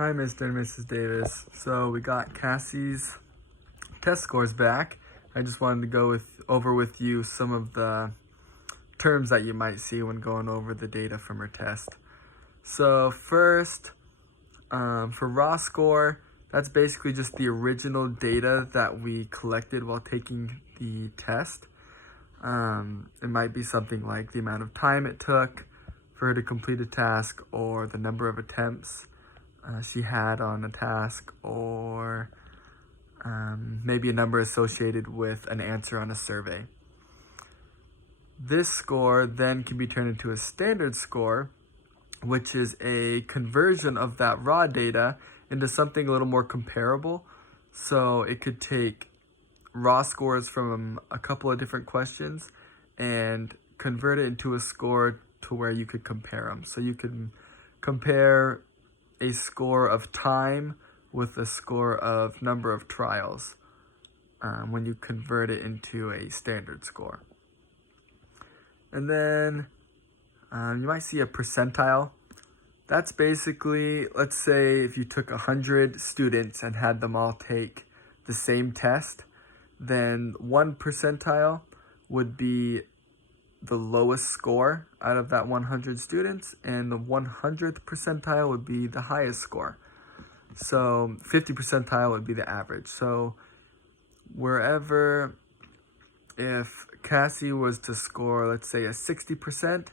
Hi, Mr. and Mrs. Davis. So we got Cassie's test scores back. I just wanted to go over with you some of the terms that you might see when going over the data from her test. So first, for raw score, that's basically just the original data that we collected while taking the test. It might be something like the amount of time it took for her to complete a task, or the number of attempts she had on a task, or maybe a number associated with an answer on a survey. This score then can be turned into a standard score, which is a conversion of that raw data into something a little more comparable. So it could take raw scores from a couple of different questions and convert it into a score to where you could compare them. So you could compare a score of time with a score of number of trials when you convert it into a standard score. And then you might see a percentile. That's basically, let's say if you took 100 students and had them all take the same test, then 1 percentile would be the lowest score out of that 100 students, and the 100th percentile would be the highest score. So 50 percentile would be the average. So if Cassie was to score, let's say, a 60%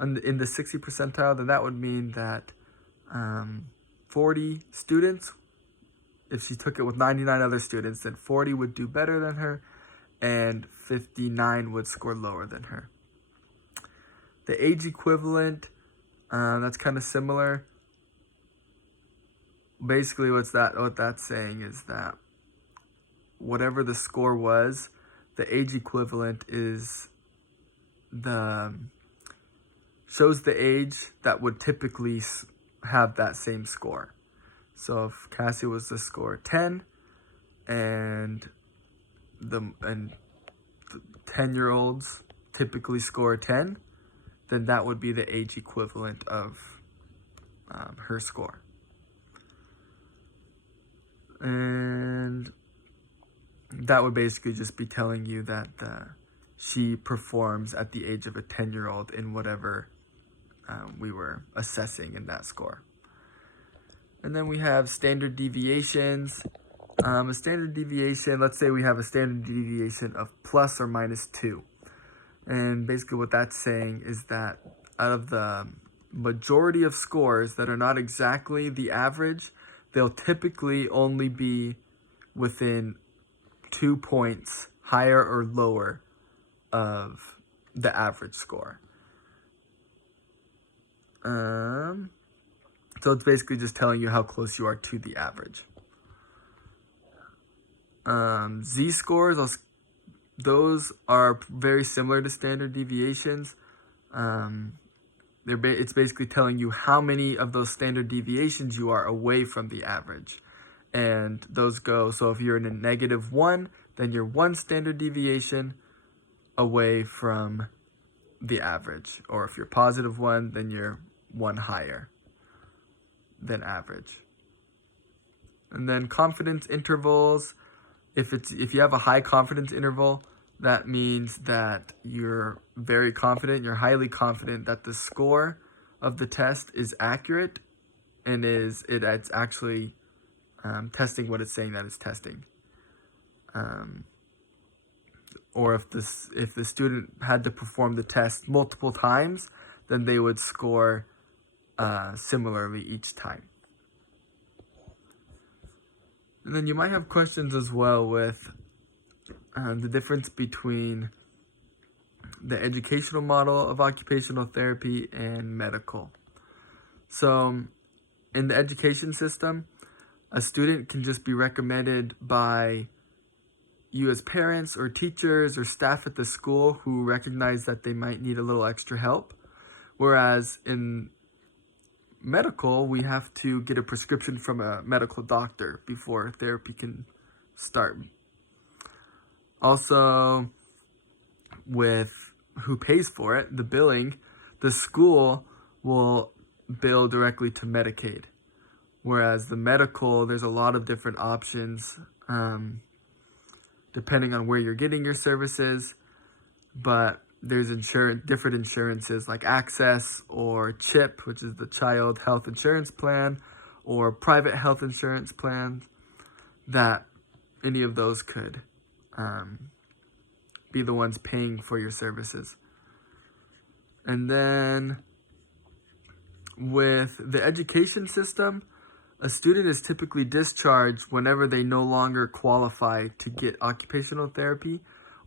in the 60 percentile, then that would mean that 40 students, if she took it with 99 other students, then 40 would do better than her and 59 would score lower than her. The age equivalent, that's kind of similar. Basically what that's saying is that whatever the score was, the age equivalent shows the age that would typically have that same score. So if Cassie was to score 10 and the 10-year-olds typically score 10, then that would be the age equivalent of her score. And that would basically just be telling you that she performs at the age of a 10-year-old in whatever we were assessing in that score. And then we have standard deviations. A standard deviation, let's say we have a standard deviation of plus or minus 2. And basically what that's saying is that out of the majority of scores that are not exactly the average, they'll typically only be within 2 points higher or lower of the average score. So it's basically just telling you how close you are to the average. Z-scores, those are very similar to standard deviations. It's basically telling you how many of those standard deviations you are away from the average. And those go, so if you're in a -1, then you're 1 standard deviation away from the average. Or if you're +1, then you're 1 higher than average. And then confidence intervals. If you have a high confidence interval, that means that you're very confident, you're highly confident that the score of the test is accurate and it's actually testing what it's saying that it's testing. Or if the student had to perform the test multiple times, then they would score similarly each time. And then you might have questions as well with the difference between the educational model of occupational therapy and medical. So in the education system, a student can just be recommended by you as parents or teachers or staff at the school who recognize that they might need a little extra help. Whereas in medical, we have to get a prescription from a medical doctor before therapy can start. Also, with who pays for it, the billing, the school will bill directly to Medicaid. Whereas the medical, there's a lot of different options depending on where you're getting your services, but there's different insurances like Access or CHIP, which is the Child Health Insurance Plan, or private health insurance plans, that any of those could be the ones paying for your services. And then with the education system, a student is typically discharged whenever they no longer qualify to get occupational therapy,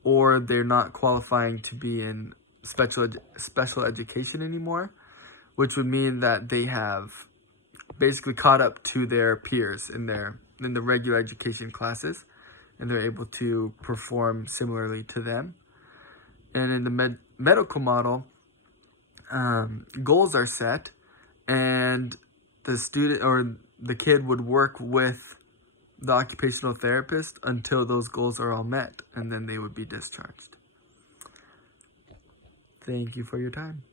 or they're not qualifying to be in special education anymore, which would mean that they have basically caught up to their peers in the regular education classes, and they're able to perform similarly to them. And in the medical model, goals are set, and the student or the kid would work with the occupational therapist until those goals are all met, and then they would be discharged. Thank you for your time.